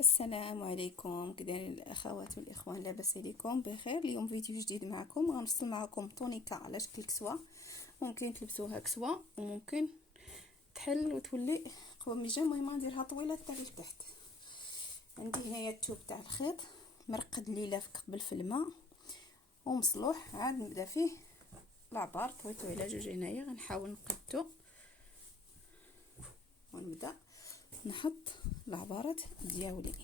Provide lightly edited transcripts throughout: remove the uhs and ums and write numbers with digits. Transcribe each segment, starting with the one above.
السلام عليكم، كدايرين الاخوات والاخوان؟ لاباس عليكم بخير؟ اليوم فيديو جديد معكم. غنفصل معكم طونيكا على شكل كسوه. ممكن تلبسوها كسوه وممكن تحل وتولي قميجه. المهم نديرها طويله حتى لتحت. عندي هنايا التوب تاع الخيط مرقد لي لافك قبل في الماء ومصلوح. عاد نبدا فيه العبار. طويتو على جوج هنايا، غنحاول نقدو ونبدا نحط العبارات ديالي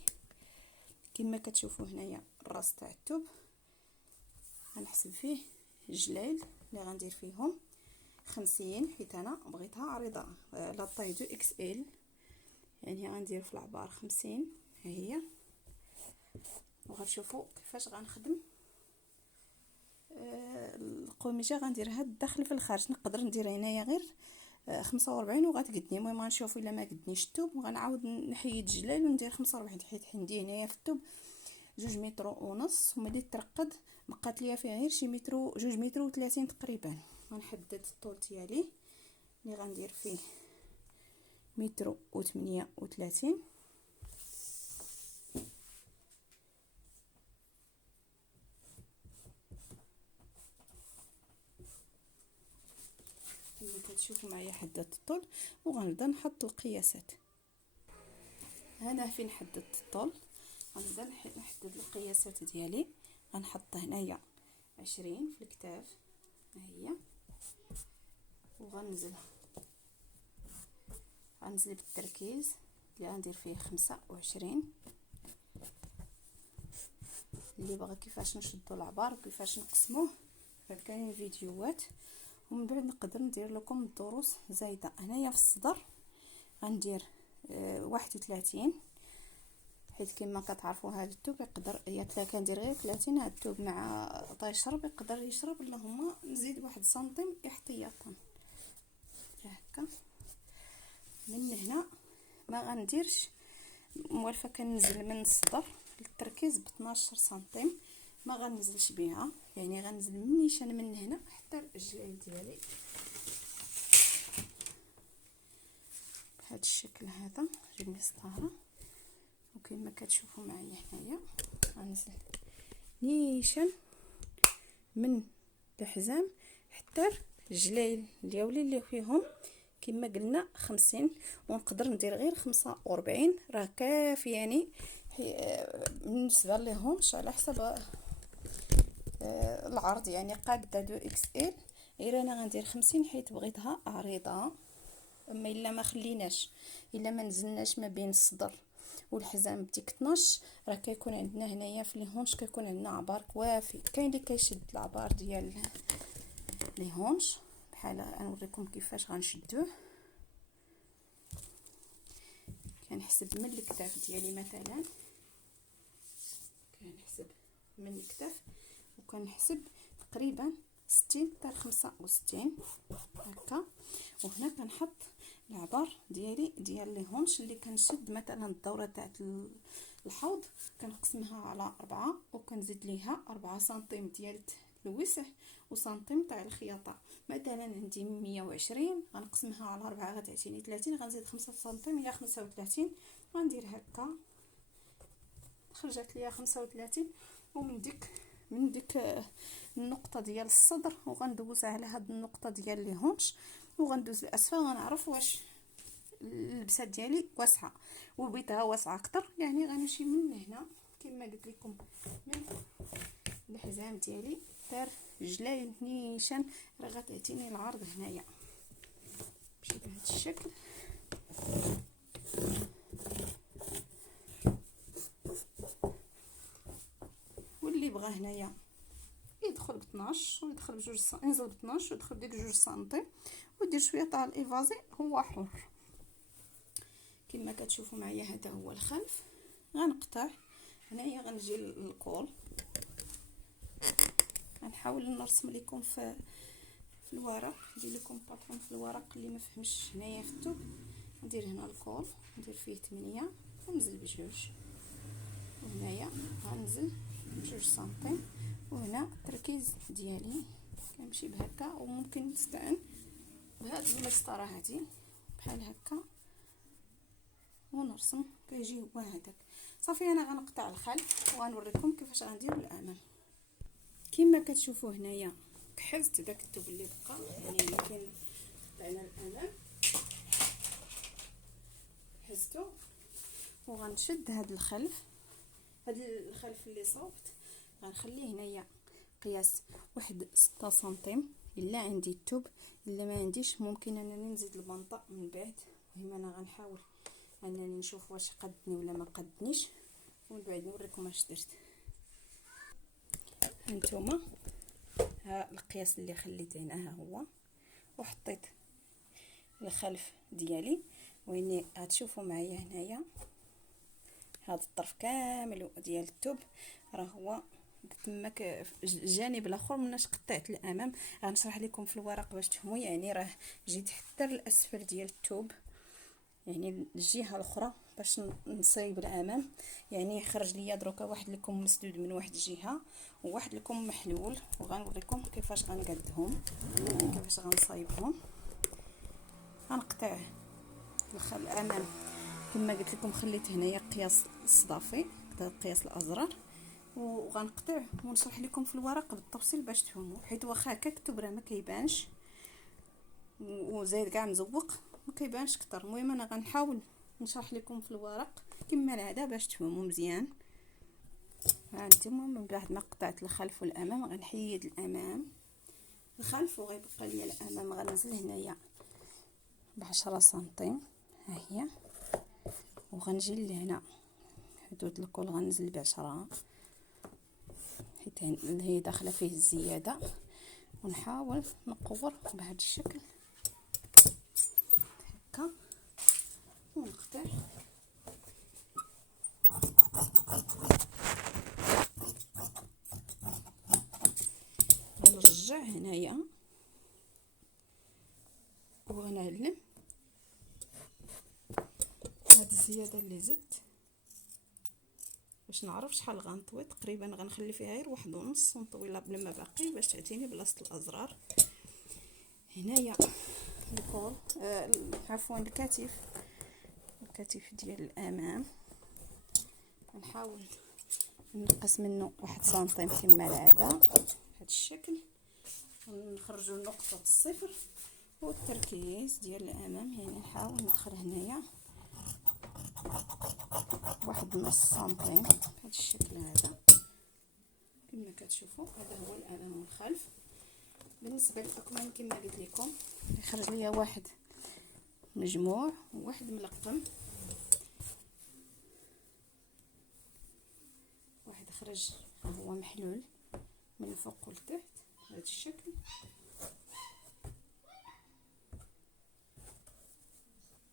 كما كتشوفوا. هنايا الراس تاع الثوب غنحسب فيه الجلايل اللي غندير فيهم 50، حيت انا بغيتها عريضه لا طاي دو اكس ال، يعني غندير في العبار 50. ها هي، وغتشوفوا كيفاش غنخدم القميجه. غنديرها الداخل في الخارج. نقدر ندير هنايا غير 45 وغتقدني. المهم غنشوف الا ما قدنيش الثوب وغنعاود نحيد الجلال وندير 45، حيت عندي هنايا في الثوب 2.5 متر. وملي ترقد بقات ليا فيه غير شي متر 2.30 متر تقريبا. غنحدد الطول ديالي اللي غندير فيه 1.38 متر. كما كتشوفوا معايا حددت الطول وغنبدا نحط القياسات. هنا فين حددت الطول غنبدا نحدد القياسات ديالي. غنحط هنايا 20 في الكتاف، ها هي، وغنزل بالتركيز اللي غندير فيه 25. اللي بغى كيفاش نشدو العبار وكيفاش نقسموه فكاين فيديوهات، ومن بعد نقدر ندير لكم الدروس زايده. هنايا في الصدر غندير 31، حيت كما كتعرفوا هذا الثوب يقدر كندير غير 30. هذا الثوب مع طاي الشرب يقدر يشرب، اللهم نزيد 1 سنتيم احتياطا هكا. من هنا ما غنديرش موالفه، كنزل من الصدر للتركيز ب 12 سنتيم، ما غنزلش بها، يعني غنزل من نيشان من هنا حتى الجلال ديالي بهذا الشكل هذا. جيب مسطره وكما كتشوفوا معايا هنايا غنزل نيشان من الحزام حتى الجلايل ديالي اللي فيهم كما قلنا 50. ونقدر ندير غير 45، راه كافي يعني بالنسبه لهمش على حسب العرض، يعني قاده دو اكس ال. غير انا غندير 50 حيت بغيتها عريضه. اما الا ما خليناش، الا ما نزلناش ما بين الصدر والحزام بديك 12، راه كيكون عندنا هنايا في الهونش كيكون عندنا عبار كوافي. كاين اللي كيشد العبار ديال لي هونش بحال غنوريكم كيفاش غنشدوه. كنحسب من الكتاف ديالي مثلا، كنحسب من الكتاف وكنحسب تقريبا 60 حتى 65 هكا. وهنا كنحط العبار ديالي ديال لي هونش اللي كنشد مثلا الدوره تاع الحوض كنقسمها على 4 وكنزيد ليها 4 سنتيم ديال الوسع وسنتيم تاع الخياطه. مثلا عندي 120 غنقسمها على 4 غتعطيني 30، غنزيد 5 سنتيم هي 35. غندير هكا خرجت ليا 35. ومن ديك النقطه ديال الصدر وغندوز على هاد النقطه ديال لي هونش وغندوز لاسفل. غنعرف واش اللبسه ديالي واسعه وبغيتها واسعه اكثر، يعني غنمشي من هنا كما قلت لكم من الحزام ديالي دار جلايل نيشان، راه غتعطيني العرض هنايا ماشي بهذا الشكل. واللي بغى هنايا يدخل ب 12 ويدخل بجوج ينزل ب 12 ويدخل ديك 2 سنتيم ودير شويه تاع الايفازي، هو حر. كما كتشوفوا معايا هذا هو الخلف. غنقطع هنايا، غنجي للكول، غنحاول نرسم لكم في الورق، ندير لكم باترون في الورق اللي ما فهمش. هنايا في الثوب ندير هنا الكول ندير فيه 8 ونزل بجوج، وهنايا غنزل بجوج سنتيم. وهنا التركيز ديالي كنمشي بهكا، وممكن نستعن بهاد المسطره هذه بحال هكا ونرسم كيجي هو هذاك. صافي انا غنقطع الخلف وغنوريكم كيفاش غندير الامام. كما كتشوفوا هنايا كحلت داك الثوب اللي بقى، يعني اللي كاين قطعنا الامام حزتو، وغنشد هاد الخلف، هاد الخلف اللي صوبت غنخليه هنايا قياس واحد 6 سنتيم الا عندي الثوب، الا ما عنديش ممكن انني نزيد البنطه من بعد. المهم انا غنحاول انني نشوف واش قدني ولا ما قدنيش، ومن بعد نوريكم اش درت. هانتوما ها القياس اللي خليت هنا ها هو، وحطيت الخلف ديالي، ويني غتشوفوا معايا هنايا هذا الطرف كامل ديال الثوب راه هو تماك الجانب الاخر مناش قطعت الامام. غنشرح لكم في الورق باش تفهموا، يعني راه جيت حتى الاسفل ديال الثوب، يعني الجهه الاخرى باش نصايب الامام، يعني خرج ليا دروكا واحد الكم مسدود من واحد الجهه وواحد الكم محلول، وغنوريكم كيفاش غنقادهم كيفاش غنصايبهم. غنقطع الامام كما قلت لكم، خليت هنايا قياس الصدافي قياس الازرار، وغنقطع ونشرح لكم في الورق بالتفصيل باش تفهموا، حيت واخا هكا الكتب راه ما كيبانش وزايد كاع مزوق ما كيبانش كتر. المهم انا غنحاول نشرح لكم في الورق كما العاده باش تفهموا مزيان. هانتوما من بعد ما قطعت الخلف والامام غنحيد الامام الخلف وغيبقى ليا الامام. غنزل هنايا ب10 سنتيم ها هي، وغنجي لهنا حدود الكول غنزل ب10 حيت هي داخله فيه الزياده، ونحاول نقور بهذا الشكل هكا ونقطع. غنرجع هنايا وغنعلم هاد الزياده اللي زدت باش نعرف شحال غنطوي. تقريبا غنخلي فيها غير 1.5 ونطويلها بلا ما باقي باش تعطيني بلاصه الازرار. هنايا الكول عفوا الكتف ديال الامام نحاول نقص منه 1 سنتيم كما العاده بهذا الشكل، ونخرجوا نقطه الصفر. والتركيز ديال الامام يعني نحاول ندخل هنايا 1.5 سنتيم بهذا الشكل هذا كما كتشوفوا. هذا هو الامام والخلف. بالنسبه للاكمام كما قلت لكم يخرج ليا واحد مجموع وواحد ملقم، واحد خرج هو محلول من الفوق والتحت بهذا الشكل،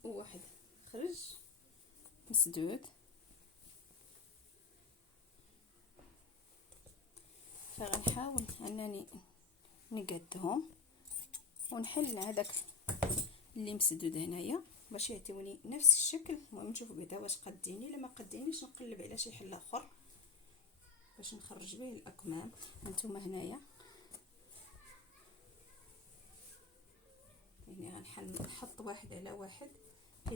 وواحد خرج مسدود. فغنحاول انني نقادهم ونحل هذاك اللي مسدود هنايا باش يعطيوني نفس الشكل. المهم نشوف بعدا واش قديني، الا ما قدينيش نقلب على شي حل اخر باش نخرج به الاكمام. هانتوما هنايا يعني غنحط واحد على واحد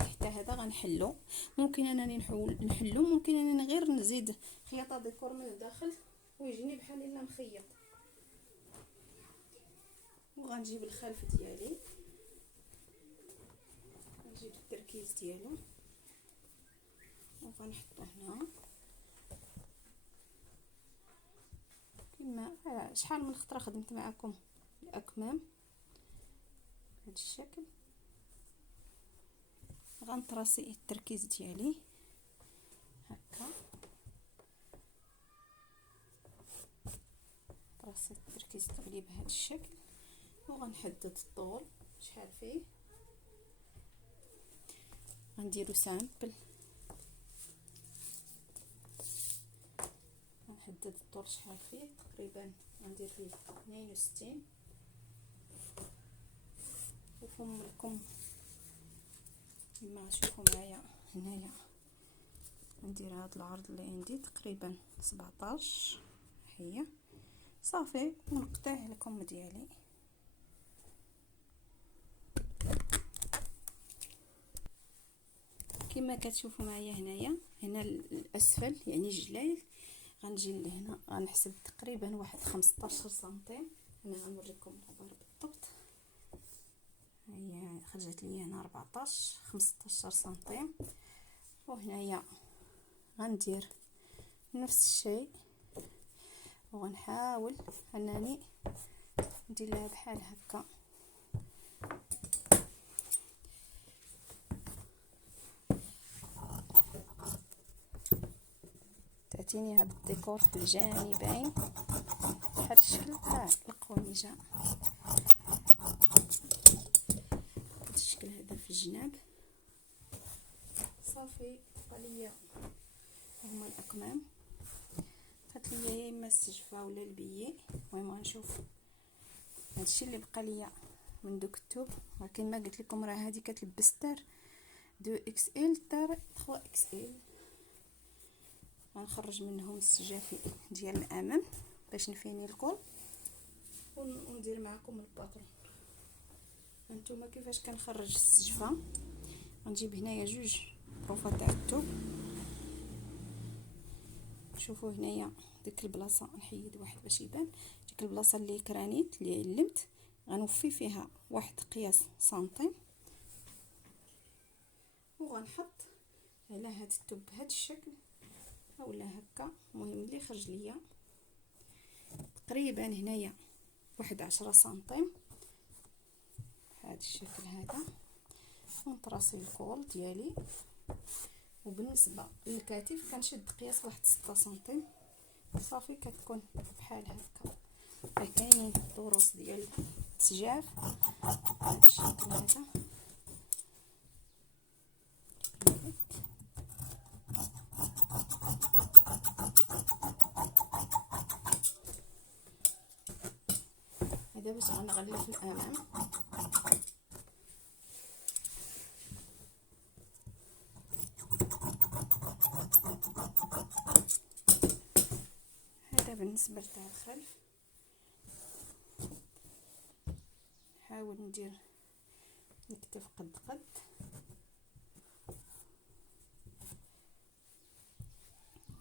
حتى هذا غنحلو. ممكن انني نحلو ممكن انني غير نزيد خياطه ديكور من الداخل ويجيني بحال الا مخيط. وغنجيب الخلف ديالي نجيب التركيز ديالو وغنحطو هنا كما شحال من خطره خدمت معكم الاكمام بهذا الشكل. غنطراسي التركيز ديالي هكا، طراسيت التركيز ديالي بهذا الشكل، وغنحدد الطول شحال فيه. غنديرو سامبل، غنحدد الطول شحال فيه، تقريبا غندير فيه 62. وفم الكم كما تشوفوا معايا هنايا ندير هذا العرض اللي عندي تقريبا 17 هي صافي. ونقطع الكم ديالي كما كتشوفوا معايا هنا الاسفل يعني الجلايل، غنجي لهنا غنحسب تقريبا واحد 15 سنتيم. انا غنوريكم العباره بالضبط. هي خرجت لي هنا 14 15 سنتيم. وهنايا غندير نفس الشيء، وغنحاول انني ندير لها بحال هكا. تعطيني هذا الديكور في الجانبين بحال الشكل تاع القميجه، بهذا الشكل هذا في الجناب. صافي بقى ليا هما الاكمام، بقات ليا يا اما السجفه ولا البيي. المهم غنشوف هادشي اللي بقى ليا من دوك الثوب. ولكن ما قلت لكم راه هذه كتلبس تار 2 اكس ال تار 3 اكس ال. غنخرج منهم السجافي ديال الامام باش نفيني الكول وندير معكم الباطرون. هانتوما كيفاش كنخرج السجفه. غنجيب هنايا جوج بروفه تاع الثوب. شوفوا هنايا ديك البلاصه نحيد واحد باش يبان. ديك البلاصه اللي كرانيت اللي علمت غنوفي فيها واحد قياس سنتيم، وغنحط على هاد الثوب بهذا الشكل اولا هكا. المهم اللي خرج ليا تقريبا هنايا واحد 10 سنتيم بهذا الشكل هذا. ونطراسي الكول ديالي. وبالنسبه للكتف كنشد قياس واحد 6 سنتيم. صافي كتكون بحال هكا. كاينين الضروس ديال السجاف بهذا الشكل هذا. هذا باش غنغلف الامام. هذا بالنسبه لتاع الخلف. نحاول ندير الكتف قد قد.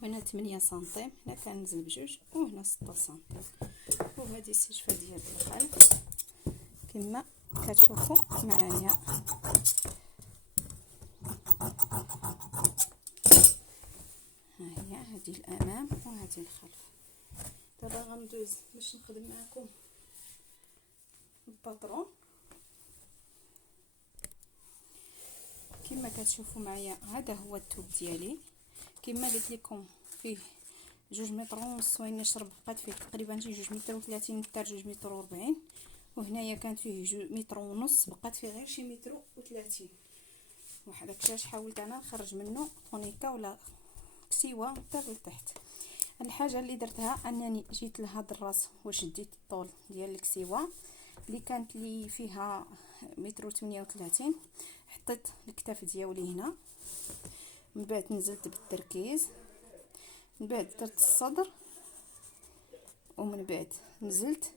هنا 8 سنتيم، هنا كنزل بجوج وهنا 6 سنتيم. وهذه السجفه ديال الخلف كما كتشوفوا معايا. ها هي هذه الامام وهذه الخلف. دابا غندوز باش نخدم معكم الباترون. كما كتشوفوا معايا هذا هو الثوب ديالي. كما قلت لكم فيه 2 متر ونص وين نشرب بقات فيه تقريبا شي 2 متر و30 حتى 2 متر و40. وهنايا كانت فيه 2 متر ونص بقات فيه غير شي متر و30. وحال هكاش حاولت انا نخرج منه طونيكا ولا كسيوه حتى لتحت. الحاجه اللي درتها انني جيت لهاد الراس وشديت الطول ديال الكسيوه اللي كانت لي فيها متر و38. حطيت الكتاف ديالي هنا، من بعد نزلت بالتركيز، من بعد درت الصدر، ومن بعد نزلت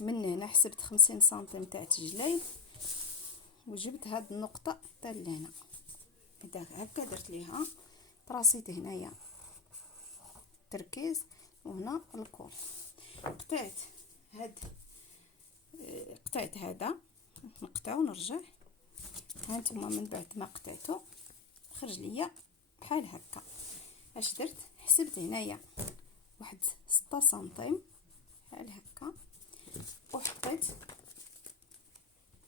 من هنا حسبت 50 سنتيم تاع التجليد وجبت هاد النقطه حتى لهنا. هكا درت ليها طراسيت هنايا تركيز وهنا الكول. قطعت هذا نقطعو ونرجع. هانتوما من بعد ما قطعته خرج ليا بحال هكا. اش درت؟ حسبت هنايا واحد 6 سنتيم بحال هكا، وحطيت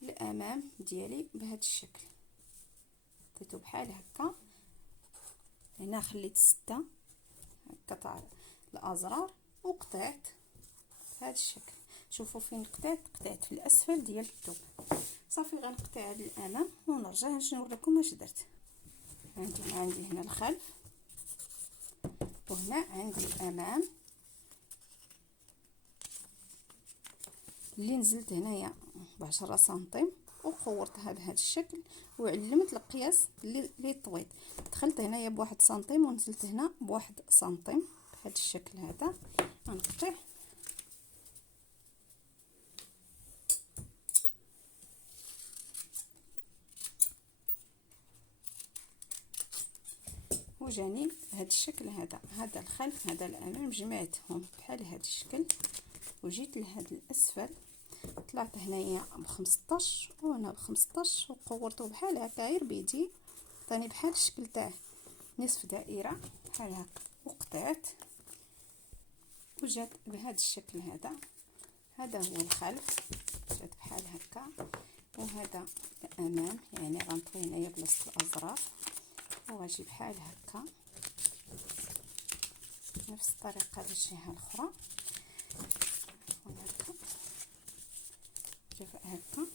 الامام ديالي بهذا الشكل. حطيته بحال هكا. هنا خليت 6 هكا تاع الازرار وقطعت بهذا الشكل. شوفوا فين قطعت في الاسفل ديال الثوب. صافي غنقطع هذا الامام ونرجع نوريكم اش درت. عندي هنا الخلف وهنا عندي الامام اللي نزلت هنايا ب10 سنتيم وقورتها بهذا الشكل وعلمت القياس اللي طويت. دخلت هنايا بواحد سنتيم ونزلت هنا بواحد سنتيم بهذا الشكل هذا. غنقطع وجاني هذا الشكل. هذا الخلف هذا الامام جمعتهم بحال هذا الشكل وجيت لهذا الاسفل. طلعت هنايا ب15 وهنا ب15 وقورته بحال هكا غير بيدي، عطاني بحال الشكل تاع نصف دائره بحال هكا وقطعت وجات بهذا الشكل. هذا هو الخلف جات بحال هكا، وهذا الامام يعني غنطوي هنايا بلاصه الازرار وغاجي بحال هكا نفس الطريقه للجهه الاخرى وهكا جا هكا.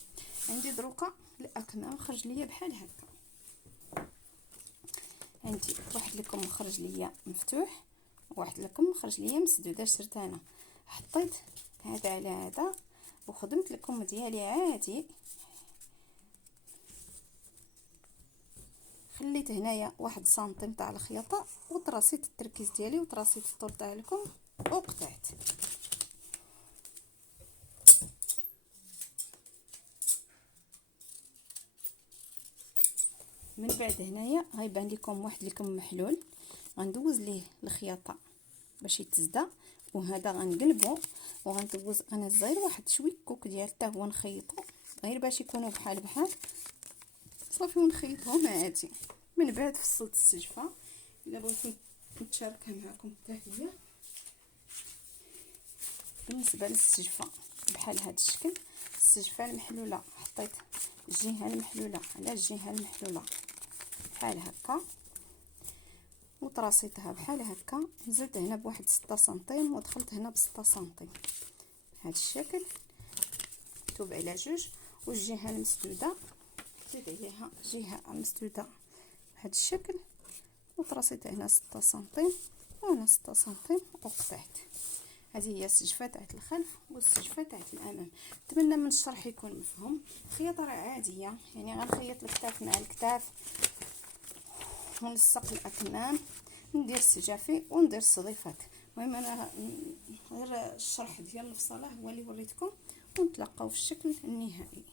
عندي دروكا الاكمام خرج ليا بحال هكا، عندي واحد لكم خرج ليا مفتوح وواحد لكم خرج ليا مسدود. اش درت انا؟ حطيت هذا على هذا وخدمت لكم ديالي عادي، خليت هنايا 1 سنتيم تاع الخياطه وطراسيت التركيز ديالي وطراسيت الطول تاع لكم وقطعت. من بعد هنايا غيبان لكم واحد لكم محلول غندوز ليه الخياطه باش يتزدى، وهذا غنقلبو وغندوز انا الزاير واحد شويكوك ديال حتى هو نخيطو غير باش يكونوا بحال صافي ونخيطهم عادي. من بعد فصلت السجفه. الا بغيت نتشاركها معكم حتى هي بالنسبه للسجفه بحال هذا الشكل. السجفه المحلوله حطيت الجهه المحلوله على الجهه المحلوله بحال هكا وطراسيتها بحال هكا، نزلت هنا بواحد 6 سنتيم ودخلت هنا ب6 سنتيم هذا الشكل مكتوب على 2. والجهه المسدوده زيد عليها جهه مسدوده بهذا الشكل وطراسيت هنا 6 سنتيم وهنا 6 سنتيم وقطعت. هذه هي السجفه تاع الخلف والسجفه تاع الامام. نتمنى من الشرح يكون مفهوم. الخياطه راه عاديه، يعني غنخيط الكتاف مع الكتاف ونلصق الاكمام ندير السجافي وندير الصديفات. المهم انا غير الشرح ديال الفصاله هو اللي وريتكم، ونتلاقاو في الشكل النهائي.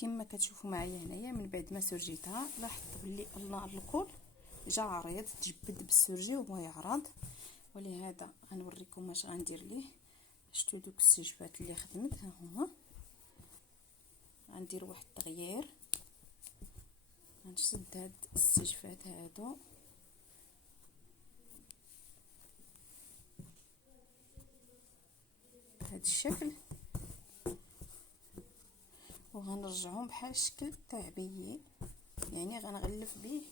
كما كتشوفوا معايا هنايا من بعد ما سرجيتها لاحظت بلي الكول جا عريض تجبد بالسرجي وهو يعرض، ولهذا غنوريكم اش غندير ليه. شفتوا دوك السجفات اللي خدمت ها هما، غندير واحد التغيير غنشد هاد السجفات هادو بهذا الشكل وغنرجعهم بحال الشكل تاع بيي، يعني غنغلف به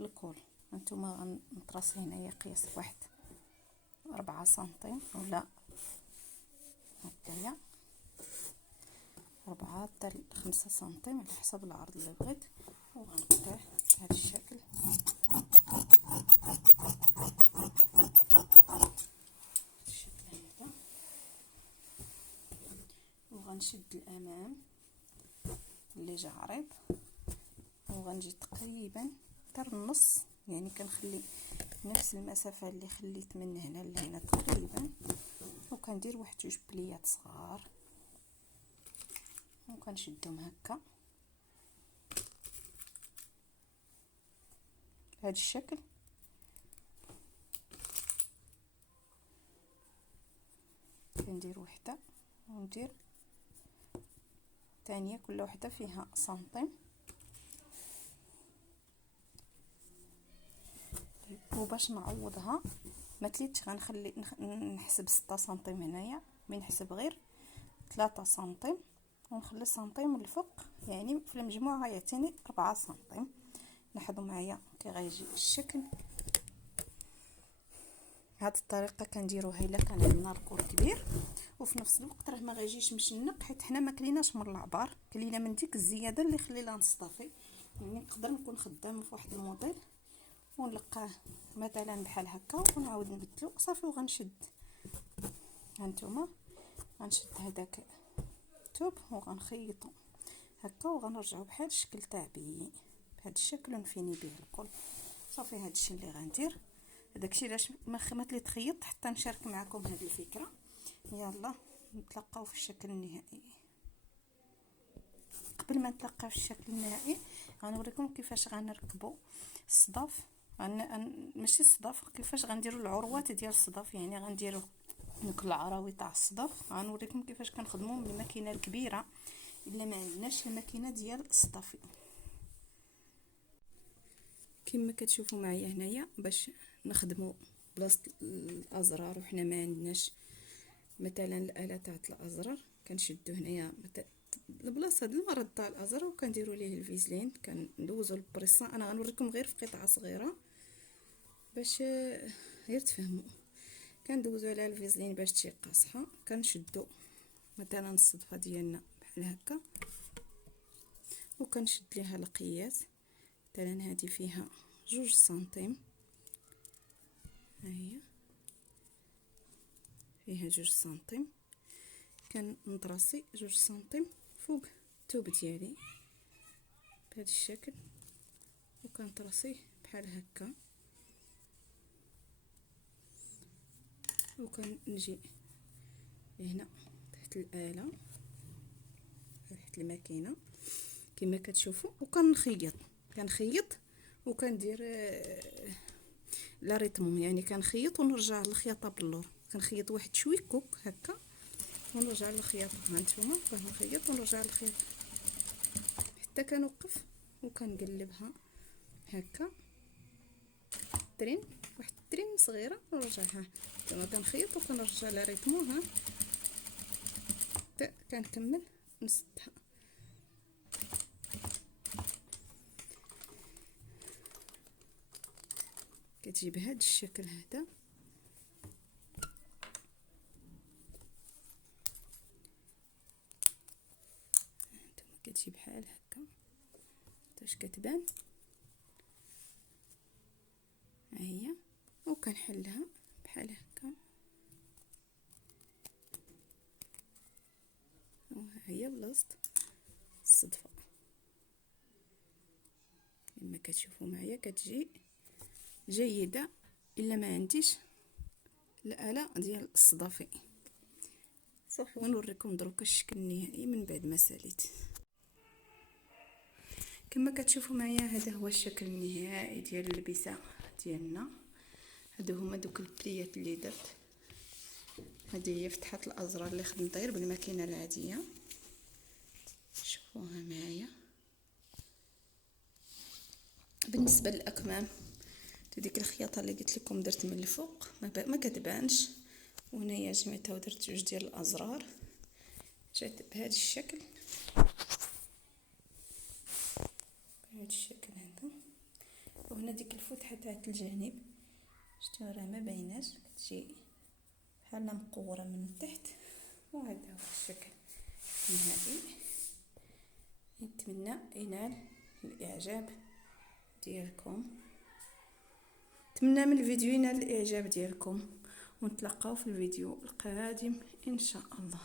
الكول. هانتوما غنطراسي هنايا قياس واحد 4 سنتيم ولا هكايا 4 حتى 5 سنتيم على حسب العرض اللي بغيت، وغنقطع بهذا الشكل هذا. وغنشد الامام اللي جا عريض وغنجي تقريبا حتى النص، يعني كنخلي نفس المسافه اللي خليت من هنا لهنا تقريبا، وكندير واحد 2 بليات صغار وكنشدهم هكا بهذا الشكل. كندير وحده وندير ثانيه، كل وحده فيها سنتيم. وباش نعوضها ما تليتش غنخلي نحسب 6 سنتيم هنايا، من نحسب غير 3 سنتيم ونخلي سنتيم الفوق، يعني في المجموع غيعطيني 4 سنتيم. لاحظوا معايا كي غيجي الشكل. هاد الطريقه كنديروها الا كان عندنا الكور كبير، وفي نفس الوقت راه ما غيجيش مشنق، حيت حنا ما كليناش من العبار، كلينا من ديك الزياده اللي خلينا نصطافي. يعني نقدر نكون خدامه في واحد الموديل ونلقاه مثلا بحال هكا ونعاود نبدلو صافي وغنشد. هانتوما غنشد هذاك الثوب وغنخيطو هكا وغنرجعو بحال الشكل تاع بي بهذا الشكل ونفيني به الكل. صافي هادشي اللي غندير. داكشي علاش ما تلي تخيط حتى نشارك معكم هذه الفكره. يلا نتلاقاو في الشكل النهائي. قبل ما نتلاقاو في الشكل النهائي غنوريكم كيفاش غنركبوا الصداف ماشي الصدف، كيفاش غنديروا العروات ديال الصدف، يعني غنديروا دوك العراوي تاع الصدف. غنوريكم كيفاش كنخدموا بالماكينه الكبيره الا ما عندناش الماكينه ديال الصدفي. كما كتشوفوا معايا هنايا باش نخدموا بلاصه الازرار وحنا ما عندناش مثلا الاله تاع الازرار، كنشدو هنايا البلاصه د المرض تاع الازرار وكنديروا ليه الفيزلين، كندوزو البريسان. انا غنوريكم غير في قطعه صغيره باش غير تفهموا. كندوزو على الفيزلين باش تجي قاصحه، كنشدو مثلا الصدفه ديالنا بحال هكا وكنشد ليها القياس. مثلا هذه فيها 2 سنتيم، ها هي فيها 2 سنتيم، كنطراسي 2 سنتيم فوق الثوب ديالي بهذا الشكل وكنطراسيه بحال هكا، وكنجي هنا تحت الآلة تحت الماكينه كما كتشوفوا، كنخيط وكندير لا ريتمون، يعني كنخيط ونرجع للخياطه باللور، كنخيط واحد شويكوك هكا ونرجع للخياطه. ها نتوما كنخيط ونرجع للخياطه حتى كنوقف وكنقلبها هكا ترين واحد الترين صغيره ونرجعها. كما كنخيط وكنرجع لا ريتمون، ها حتى كنكمل نسدها. كتجي بهذا الشكل هذا. نتوما كتجي بحال هكا واش كتبان، ها هي، وكنحلها بحال هكا، وها هي بلاصه الصدفه كما كتشوفوا معايا كتجي جيده الا ما عنديش الاله ديال الصدفي. صافي ونوريكم دروك الشكل النهائي من بعد ما ساليت. كما كتشوفوا معايا هذا هو الشكل النهائي ديال اللبسه ديالنا. هادو هما دوك البليات اللي درت. هذه هي فتحه الازرار اللي خدمت غير بالماكينه العاديه، شوفوها معايا. بالنسبه للاكمام ديك الخياطه اللي قلت لكم درت من الفوق ما كتبانش، وهنايا جمعتها ودرت 2 ديال الازرار جات بهذا الشكل، بهذا الشكل هذا. وهنا ديك الفتحه تاع الجانب شتو راه ما بايناش، كتجي بحال مقوره من التحت. وهذا هو الشكل النهائي. نتمنى ينال الاعجاب ديالكم، نتمنى من الفيديو ينال الاعجاب ديالكم، ونتلاقاو في الفيديو القادم ان شاء الله.